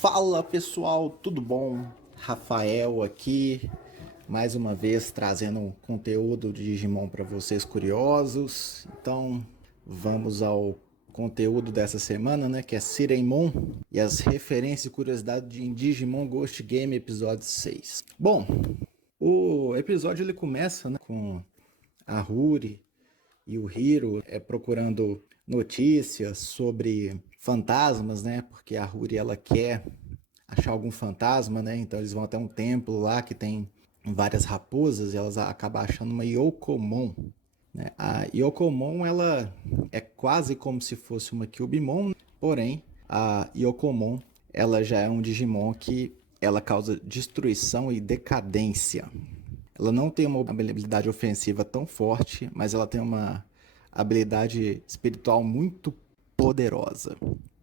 Fala pessoal, tudo bom? Rafael aqui, mais uma vez trazendo um conteúdo de Digimon para vocês curiosos. Então, vamos ao conteúdo dessa semana, né, que é Siremon e as referências e curiosidades de Digimon Ghost Game episódio 6. Bom, o episódio ele começa, né, com a Huri e o Hiro procurando notícias sobre fantasmas, né? Porque a Huri ela quer achar algum fantasma, né? Então eles vão até um templo lá que tem várias raposas e elas acabam achando uma Yokomon, né? A Yokomon ela é quase como se fosse uma Cubimon, porém a Yokomon ela já é um Digimon que ela causa destruição e decadência. Ela não tem uma habilidade ofensiva tão forte, mas ela tem uma habilidade espiritual muito poderosa.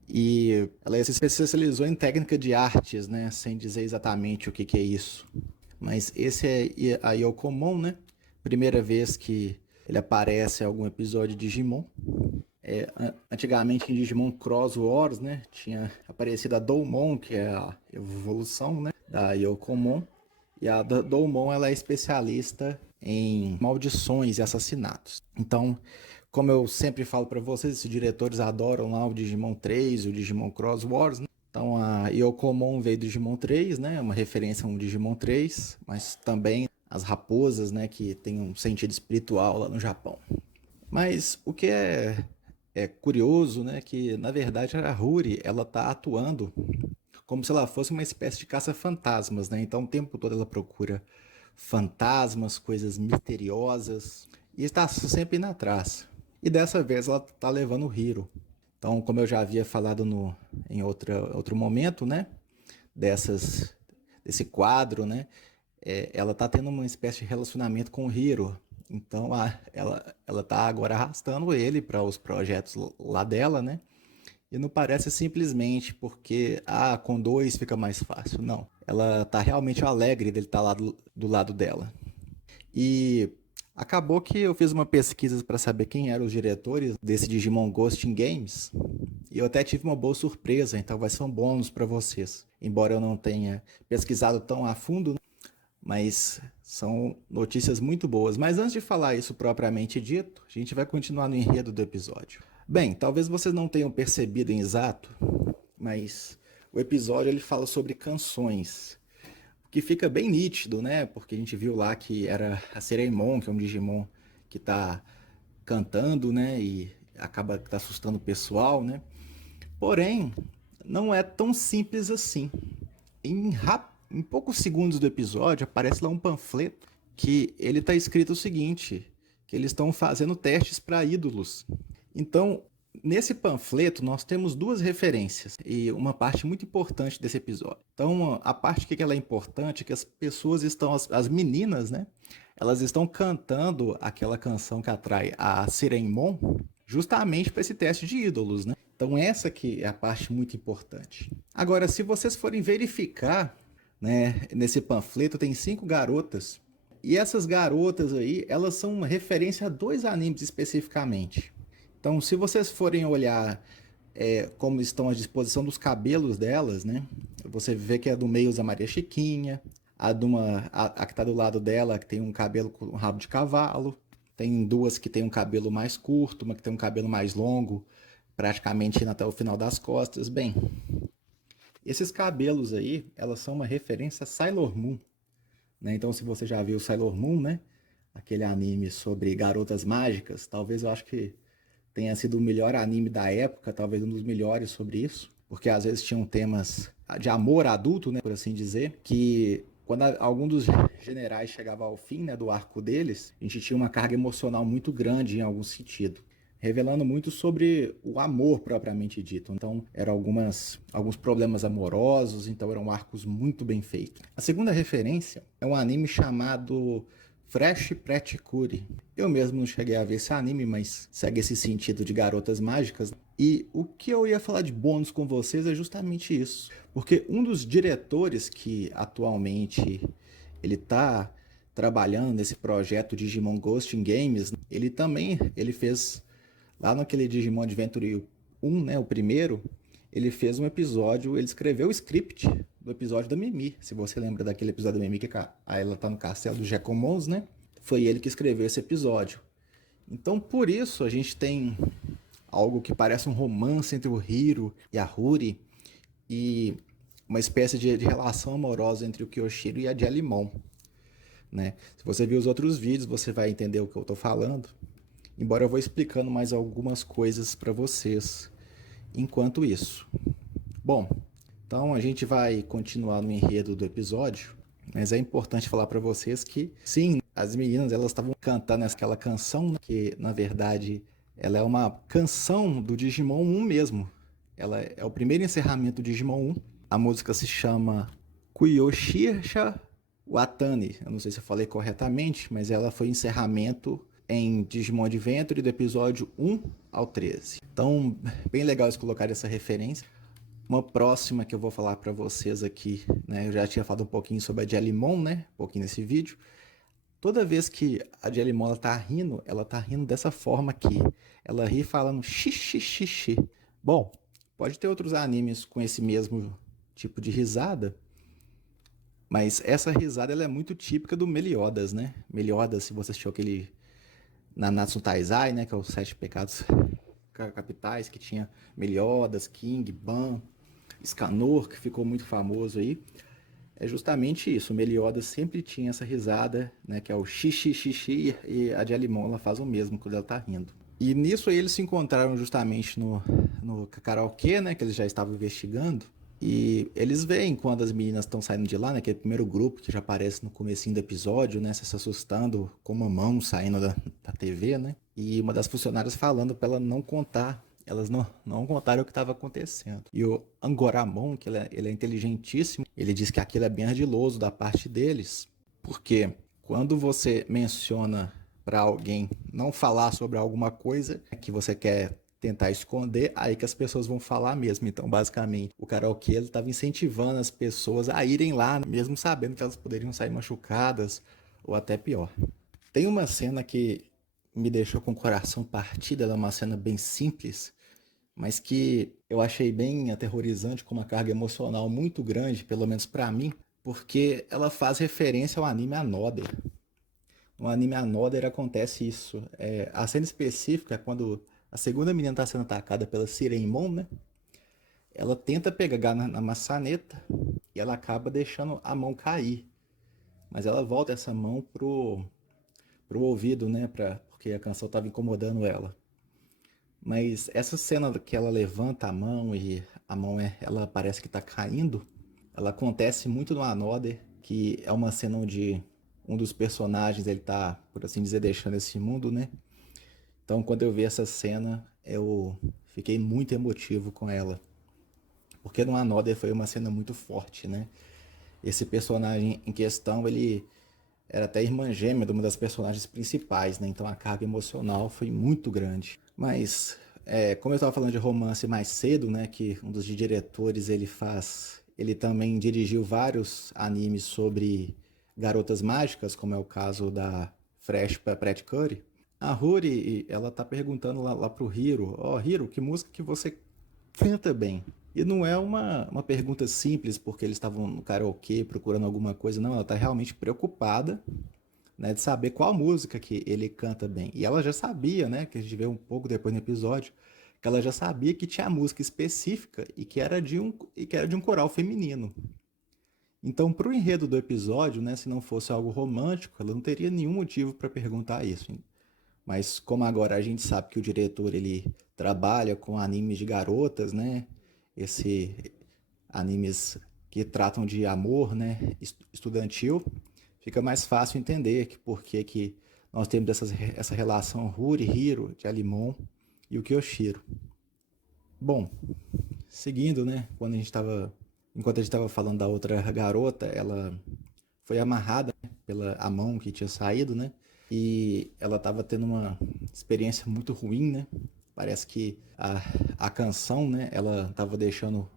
E ela se especializou em técnica de artes, né? Sem dizer exatamente o que é isso. Mas esse é a Yokomon, né? Primeira vez que ele aparece em algum episódio de Digimon. Antigamente em Digimon Cross Wars, né? Tinha aparecido a Doumon, que é a evolução, né, da Yokomon. E a Doumon ela é especialista em maldições e assassinatos. Então, como eu sempre falo para vocês, esses diretores adoram lá o Digimon 3, o Digimon Cross Wars, né? Então a Yokomon veio do Digimon 3, né? Uma referência a um Digimon 3, mas também as raposas, né? Que tem um sentido espiritual lá no Japão. Mas o que é curioso, né? Que na verdade a Huri ela tá atuando como se ela fosse uma espécie de caça-fantasmas, né? Então o tempo todo ela procura fantasmas, coisas misteriosas e está sempre indo atrás. E dessa vez ela está levando o Hiro. Então, como eu já havia falado em outro momento, né? Desse quadro, né? Ela está tendo uma espécie de relacionamento com o Hiro. Então ela tá agora arrastando ele para os projetos lá dela, né? E não parece simplesmente porque, com dois fica mais fácil. Não. Ela tá realmente alegre dele estar lá do lado dela. E acabou que eu fiz uma pesquisa para saber quem eram os diretores desse Digimon Ghost in Games. E eu até tive uma boa surpresa, então vai ser um bônus para vocês. Embora eu não tenha pesquisado tão a fundo, né? Mas são notícias muito boas. Mas antes de falar isso propriamente dito, a gente vai continuar no enredo do episódio. Bem, talvez vocês não tenham percebido em exato, mas o episódio ele fala sobre canções, que fica bem nítido, né? Porque a gente viu lá que era a Sereimon, que é um Digimon que tá cantando, né? E acaba tá assustando o pessoal, né? Porém, não é tão simples assim. Em poucos segundos do episódio aparece lá um panfleto que ele tá escrito o seguinte, que eles estão fazendo testes para ídolos. Então, nesse panfleto nós temos duas referências e uma parte muito importante desse episódio. Então, a parte que ela é importante é que as pessoas estão, as meninas, né? Elas estão cantando aquela canção que atrai a Sirenmon justamente para esse teste de ídolos, né? Então essa que é a parte muito importante. Agora, se vocês forem verificar, né, nesse panfleto tem 5 garotas e essas garotas aí, elas são uma referência a 2 animes especificamente. Então, se vocês forem olhar como estão a disposição dos cabelos delas, né? Você vê que a do meio usa Maria Chiquinha, a que está do lado dela que tem um cabelo com um rabo de cavalo, tem duas que tem um cabelo mais curto, uma que tem um cabelo mais longo, praticamente indo até o final das costas. Bem, esses cabelos aí, elas são uma referência a Sailor Moon, né? Então, se você já viu Sailor Moon, né? Aquele anime sobre garotas mágicas, talvez eu acho que tenha sido o melhor anime da época, talvez um dos melhores sobre isso, porque às vezes tinham temas de amor adulto, né, por assim dizer, que quando algum dos generais chegava ao fim, né, do arco deles, a gente tinha uma carga emocional muito grande em algum sentido, revelando muito sobre o amor propriamente dito. Então, eram alguns problemas amorosos, então eram arcos muito bem feitos. A segunda referência é um anime chamado Fresh Pretty Cure. Eu mesmo não cheguei a ver esse anime, mas segue esse sentido de garotas mágicas. E o que eu ia falar de bônus com vocês é justamente isso. Porque um dos diretores que atualmente ele tá trabalhando nesse projeto Digimon Ghost in Games, ele fez lá naquele Digimon Adventure 1, né, o primeiro, ele fez um episódio, ele escreveu o script do episódio da Mimi. Se você lembra daquele episódio da Mimi que ela tá no castelo do Jacomons, né? Foi ele que escreveu esse episódio. Então, por isso, a gente tem algo que parece um romance entre o Hiro e a Huri e uma espécie de relação amorosa entre o Kyoshiro e a Jellimon, né? Se você viu os outros vídeos, você vai entender o que eu estou falando. Embora eu vou explicando mais algumas coisas para vocês enquanto isso. Bom, então a gente vai continuar no enredo do episódio, mas é importante falar para vocês que, sim, as meninas elas estavam cantando aquela canção, né, que na verdade ela é uma canção do Digimon 1 mesmo. Ela é o primeiro encerramento do Digimon 1. A música se chama Kuyoshirsha Watani. Eu não sei se eu falei corretamente, mas ela foi encerramento em Digimon Adventure do episódio 1 ao 13. Então, bem legal eles colocarem essa referência. Uma próxima que eu vou falar para vocês aqui, né? Eu já tinha falado um pouquinho sobre a Jellimon, né? Um pouquinho nesse vídeo. Toda vez que a Jellimon ela tá rindo dessa forma aqui. Ela ri falando xixi. Bom, pode ter outros animes com esse mesmo tipo de risada, mas essa risada ela é muito típica do Meliodas, né? Meliodas, se você assistiu aquele Nanatsu Taizai, né? Que é os 7 pecados capitais, que tinha Meliodas, King, Ban, Scanor, que ficou muito famoso aí. É justamente isso, o Meliodas sempre tinha essa risada, né? Que é o xixi, e a Jellimon ela faz o mesmo quando ela tá rindo. E nisso aí eles se encontraram justamente no karaokê, né? Que eles já estavam investigando. E eles veem quando as meninas estão saindo de lá, né? Aquele primeiro grupo que já aparece no comecinho do episódio, né? Se assustando com uma mão saindo da TV, né? E uma das funcionárias falando para ela não contar. Elas não contaram o que estava acontecendo. E o Angoramon, que ele é inteligentíssimo, ele diz que aquilo é bem ardiloso da parte deles. Porque quando você menciona para alguém não falar sobre alguma coisa que você quer tentar esconder, aí que as pessoas vão falar mesmo. Então, basicamente, o karaokê ele estava incentivando as pessoas a irem lá, mesmo sabendo que elas poderiam sair machucadas ou até pior. Tem uma cena que me deixou com o coração partido, ela é uma cena bem simples, mas que eu achei bem aterrorizante, com uma carga emocional muito grande, pelo menos para mim, porque ela faz referência ao anime Another. No anime Another acontece isso. A cena específica é quando a segunda menina está sendo atacada pela Sireimon, né? Ela tenta pegar na maçaneta e ela acaba deixando a mão cair. Mas ela volta essa mão pro ouvido, né? Porque a canção estava incomodando ela. Mas essa cena que ela levanta a mão e a mão ela parece que está caindo, ela acontece muito no Another, que é uma cena onde um dos personagens ele tá, por assim dizer, deixando esse mundo, né? Então, quando eu vi essa cena, eu fiquei muito emotivo com ela. Porque no Another foi uma cena muito forte, né? Esse personagem em questão, ele era até irmã gêmea de uma das personagens principais, né? Então a carga emocional foi muito grande. Mas, como eu estava falando de romance mais cedo, né? Que um dos diretores, ele também dirigiu vários animes sobre garotas mágicas, como é o caso da Fresh Pet Curry. A Huri, ela tá perguntando lá pro Hiro, Hiro, que música que você canta bem? E não é uma pergunta simples porque eles estavam no karaokê procurando alguma coisa, não, ela tá realmente preocupada, né, de saber qual música que ele canta bem. E ela já sabia, né, que a gente vê um pouco depois no episódio, que ela já sabia que tinha música específica e que era de um coral feminino. Então, pro enredo do episódio, né, se não fosse algo romântico, ela não teria nenhum motivo para perguntar isso. Mas como agora a gente sabe que o diretor ele trabalha com animes de garotas, né? Esse animes que tratam de amor, né, estudantil, fica mais fácil entender que por que nós temos essa relação Huri, Hiro, Jellimon e o Kyoshiro. Bom, seguindo, né, enquanto a gente estava falando da outra garota, ela foi amarrada, né, pela a mão que tinha saído, né? E ela estava tendo uma experiência muito ruim, né? Parece que a canção, né? Ela estava deixando,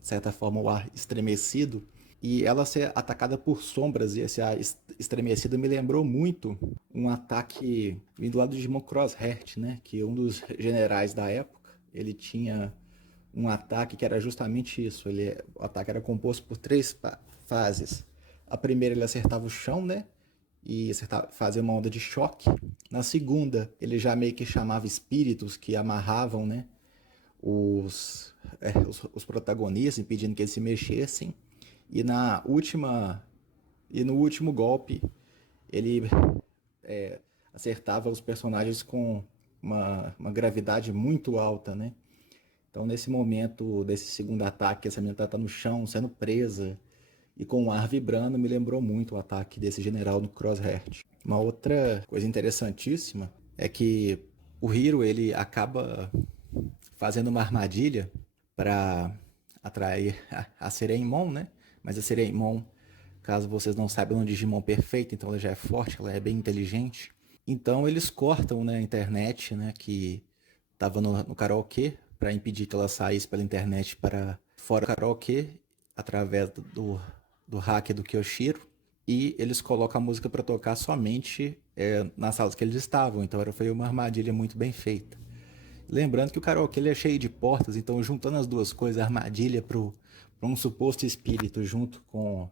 de certa forma, o ar estremecido. E ela ser atacada por sombras, e esse ar estremecido me lembrou muito um ataque vindo lá do Digimon Crossheart, né? Que um dos generais da época, ele tinha um ataque que era justamente isso. O ataque era composto por três fases. A primeira ele acertava o chão, né? E fazia uma onda de choque. Na segunda, ele já meio que chamava espíritos que amarravam, né? Os protagonistas, impedindo que eles se mexessem. E na última e no último golpe, ele acertava os personagens com uma gravidade muito alta, né? Então, nesse momento desse segundo ataque, essa menina tá no chão, sendo presa, e com o ar vibrando, me lembrou muito o ataque desse general no Crosshair. Uma outra coisa interessantíssima é que o Hiro, ele acaba fazendo uma armadilha para atrair a Sereimon, né? Mas a Sereimon, caso vocês não saibam, é um Digimon perfeito, então ela já é forte, ela é bem inteligente. Então eles cortam, né, a internet, né, que estava no karaokê, para impedir que ela saísse pela internet para fora do karaokê, através do hack do Kyoshiro. E eles colocam a música para tocar somente nas salas que eles estavam. Então foi uma armadilha muito bem feita. Lembrando que o karaokê ele é cheio de portas, então juntando as duas coisas, a armadilha para um suposto espírito junto com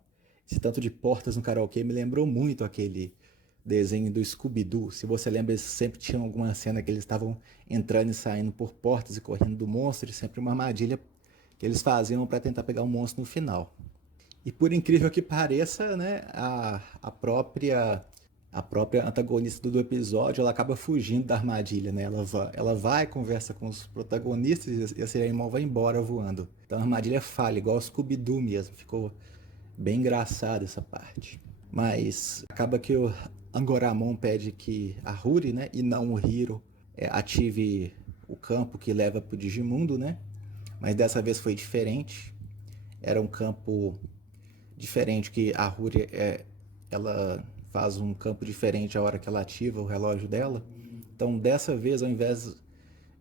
esse tanto de portas no karaokê, me lembrou muito aquele desenho do Scooby-Doo. Se você lembra, eles sempre tinham alguma cena que eles estavam entrando e saindo por portas e correndo do monstro, e sempre uma armadilha que eles faziam para tentar pegar o monstro no final. E por incrível que pareça, né, a própria antagonista do episódio, ela acaba fugindo da armadilha, né? Ela vai, conversa com os protagonistas e a Sereimon vai embora voando. Então a armadilha falha, igual o Scooby-Doo mesmo. Ficou bem engraçado essa parte. Mas acaba que o Angoramon pede que a Huri, né, e não o Hiro, ative o campo que leva pro Digimundo, né? Mas dessa vez foi diferente. Era um campo diferente que a Huri ela faz um campo diferente a hora que ela ativa o relógio dela. Então, dessa vez, ao invés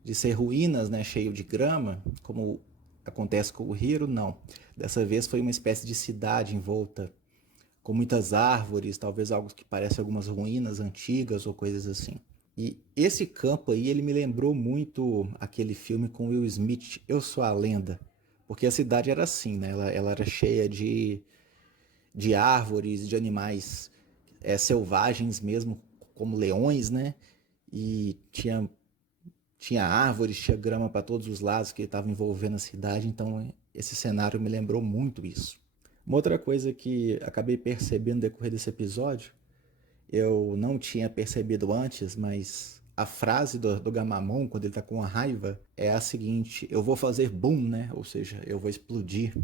de ser ruínas, né, cheio de grama, como acontece com o Hiro, não. Dessa vez foi uma espécie de cidade em volta, com muitas árvores, talvez algo que parece algumas ruínas antigas ou coisas assim. E esse campo aí, ele me lembrou muito aquele filme com Will Smith, Eu Sou a Lenda. Porque a cidade era assim, né? Ela era cheia de árvores, de animais selvagens mesmo, como leões, né? E tinha árvores, tinha grama para todos os lados que estavam envolvendo a cidade, então esse cenário me lembrou muito isso. Uma outra coisa que acabei percebendo no decorrer desse episódio, eu não tinha percebido antes, mas a frase do Gamamon, quando ele tá com a raiva, é a seguinte: eu vou fazer boom, né? Ou seja, eu vou explodir.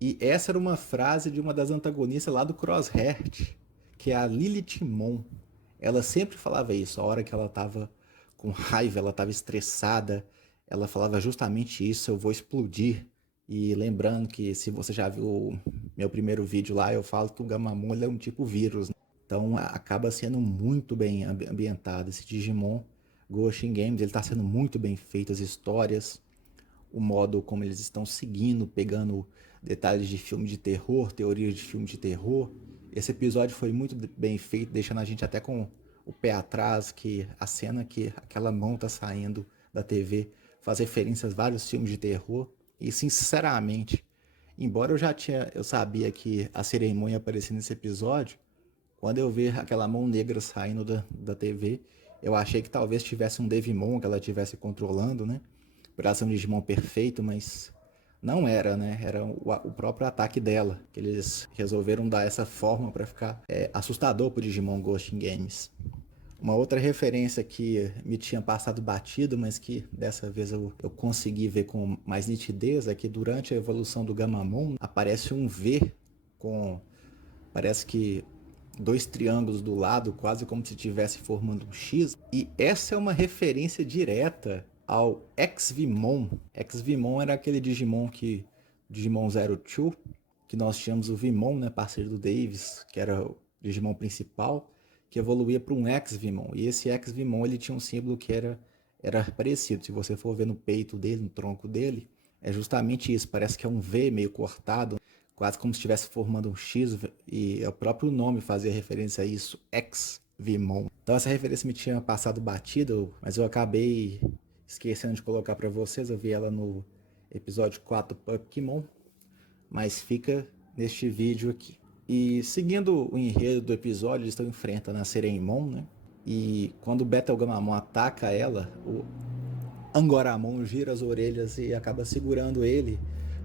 E essa era uma frase de uma das antagonistas lá do Crosshair, que é a Lilith Mon. Ela sempre falava isso, a hora que ela tava com raiva, ela tava estressada, ela falava justamente isso: eu vou explodir. E lembrando que, se você já viu o meu primeiro vídeo lá, eu falo que o Gamamon é um tipo vírus, né? Então acaba sendo muito bem ambientado esse Digimon. Goshin Games, ele está sendo muito bem feito, as histórias, o modo como eles estão seguindo, pegando detalhes de filme de terror, teorias de filme de terror. Esse episódio foi muito bem feito, deixando a gente até com o pé atrás, que a cena que aquela mão tá saindo da TV faz referências a vários filmes de terror. E sinceramente, embora eu sabia que a Sereimon ia aparecer nesse episódio, quando eu vi aquela mão negra saindo da TV, eu achei que talvez tivesse um Devimon que ela estivesse controlando, né? Pra ser um Digimon perfeito, mas não era, né? Era o próprio ataque dela, que eles resolveram dar essa forma para ficar assustador pro Digimon Ghost in Games. Uma outra referência que me tinha passado batido, mas que dessa vez eu consegui ver com mais nitidez, é que durante a evolução do Gamamon aparece um V com, parece que, dois triângulos do lado, quase como se estivesse formando um X. E essa é uma referência direta ao X-Vimon. X-Vimon era aquele Digimon Zero Two, que nós tínhamos o Vimon, né, parceiro do Davis, que era o Digimon principal, que evoluía para um X-Vimon. E esse X-Vimon, ele tinha um símbolo que era parecido. Se você for ver no peito dele, no tronco dele, é justamente isso. Parece que é um V meio cortado, quase como se estivesse formando um X, e o próprio nome fazia referência a isso, X-Vimon. Então essa referência me tinha passado batido, mas eu acabei esquecendo de colocar para vocês. Eu vi ela no episódio 4 do Pokémon, mas fica neste vídeo aqui. E seguindo o enredo do episódio, eles estão enfrentando a Sereimon, né? E quando o Betelgeuse ataca ela, o Angoramon gira as orelhas e acaba segurando ele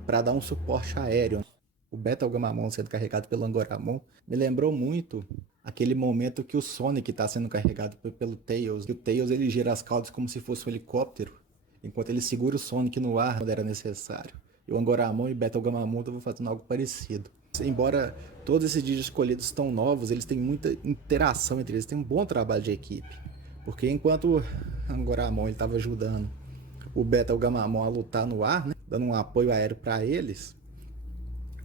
para dar um suporte aéreo. O Betelgeuse sendo carregado pelo Angoramon me lembrou muito aquele momento que o Sonic está sendo carregado pelo Tails. E o Tails ele gira as caudas como se fosse um helicóptero, enquanto ele segura o Sonic no ar quando era necessário. E o Angoramon e o Betelgeuse estão fazendo algo parecido. Embora todos esses dias escolhidos estão novos, eles têm muita interação entre eles, tem um bom trabalho de equipe. Porque enquanto o Angoramon estava ajudando o Betelgeuse a lutar no ar, né, dando um apoio aéreo para eles,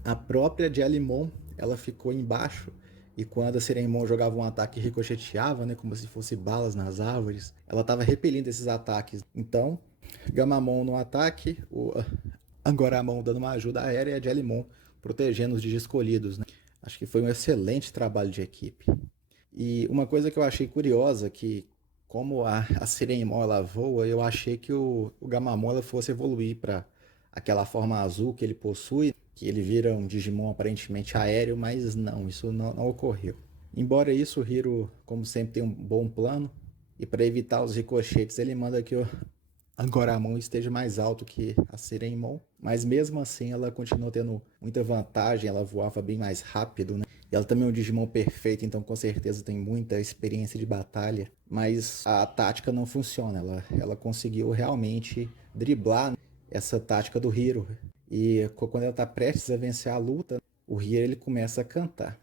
a própria Jellimon ela ficou embaixo, e quando a Sereimon jogava um ataque ricocheteava, né, como se fosse balas nas árvores, ela estava repelindo esses ataques. Então, Gamamon no ataque, o Angoramon dando uma ajuda aérea e a Jellimon protegendo os Digiscolhidos, né? Acho que foi um excelente trabalho de equipe. E uma coisa que eu achei curiosa, que como a Sereimon ela voa, eu achei que o Gamamon ela fosse evoluir para aquela forma azul que ele possui, que ele vira um Digimon aparentemente aéreo, mas não, isso não ocorreu. Embora isso, o Hiro, como sempre, tem um bom plano, e para evitar os ricochetes, ele manda que o Angoramon esteja mais alto que a Sereimon, mas mesmo assim ela continuou tendo muita vantagem, ela voava bem mais rápido, né? E ela também é um Digimon perfeito, então com certeza tem muita experiência de batalha, mas a tática não funciona, ela conseguiu realmente driblar essa tática do Hiro. E quando ela está prestes a vencer a luta, o Hiro ele começa a cantar.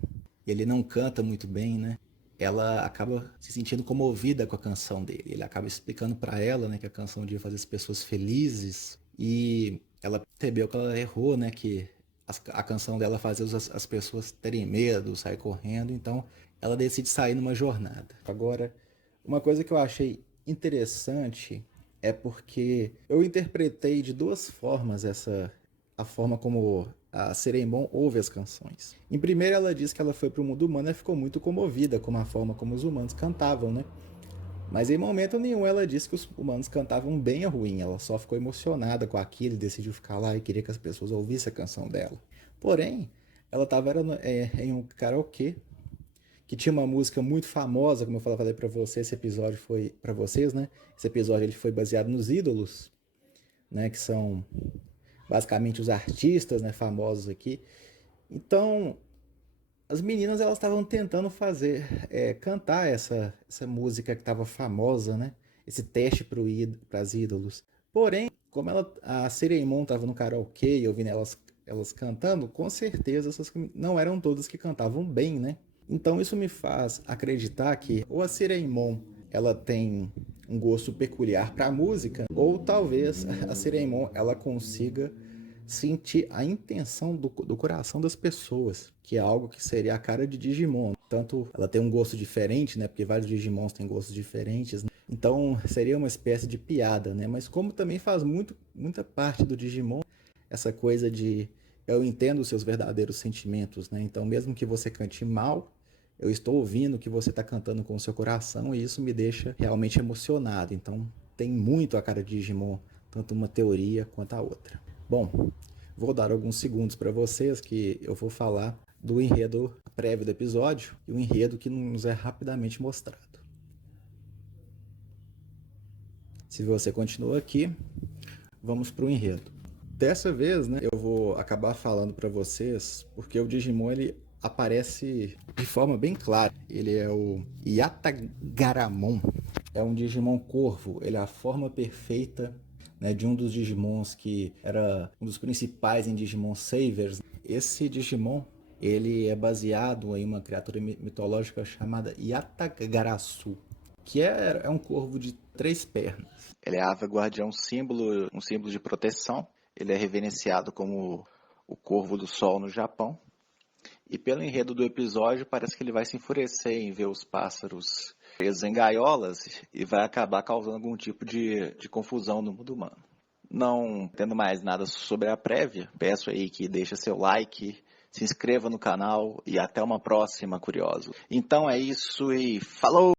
Ele não canta muito bem, né? Ela acaba se sentindo comovida com a canção dele. Ele acaba explicando para ela, né, que a canção devia fazer as pessoas felizes, e ela percebeu que ela errou, né, que a canção dela fazia as pessoas terem medo, sair correndo, então ela decide sair numa jornada. Agora, uma coisa que eu achei interessante é porque eu interpretei de duas formas a forma como a Sereimon ouve as canções. Em primeiro, ela diz que ela foi para o mundo humano e ficou muito comovida com a forma como os humanos cantavam, né? Mas em momento nenhum ela disse que os humanos cantavam bem ou ruim, ela só ficou emocionada com aquilo e decidiu ficar lá e queria que as pessoas ouvissem a canção dela. Porém, ela estava em um karaokê que tinha uma música muito famosa, como eu falei para você, esse episódio foi para vocês, né? Esse episódio ele foi baseado nos ídolos, né, que são basicamente os artistas, né, famosos aqui. Então, as meninas elas estavam tentando cantar essa música que estava famosa, né? Esse teste para as ídolos. Porém, como a Sereimon estava no karaokê e ouvindo elas cantando, com certeza essas não eram todas que cantavam bem, né? Então isso me faz acreditar que ou a Sereimon ela tem um gosto peculiar para a música, ou talvez a Sereimon ela consiga sentir a intenção do coração das pessoas, que é algo que seria a cara de Digimon. Tanto ela tem um gosto diferente, né? Porque vários Digimons têm gostos diferentes, né? Então seria uma espécie de piada, né? Mas como também faz muita parte do Digimon essa coisa de eu entendo os seus verdadeiros sentimentos, né? Então mesmo que você cante mal, eu estou ouvindo que você está cantando com o seu coração e isso me deixa realmente emocionado. Então tem muito a cara de Digimon, tanto uma teoria quanto a outra. Bom, vou dar alguns segundos para vocês que eu vou falar do enredo prévio do episódio e o enredo que nos é rapidamente mostrado. Se você continua aqui, vamos para o enredo. Dessa vez, né, eu vou acabar falando para vocês porque o Digimon ele aparece de forma bem clara. Ele é o Yatagaramon. É um Digimon corvo. Ele é a forma perfeita, né, de um dos Digimons que era um dos principais em Digimon Savers. Esse Digimon ele é baseado em uma criatura mitológica chamada Yatagarasu, que é um corvo de 3 pernas. Ele é a ave guardiã, um símbolo de proteção. Ele é reverenciado como o corvo do sol no Japão. E pelo enredo do episódio, parece que ele vai se enfurecer em ver os pássaros presos em gaiolas e vai acabar causando algum tipo de confusão no mundo humano. Não tendo mais nada sobre a prévia, peço aí que deixe seu like, se inscreva no canal e até uma próxima, curioso. Então é isso e falou!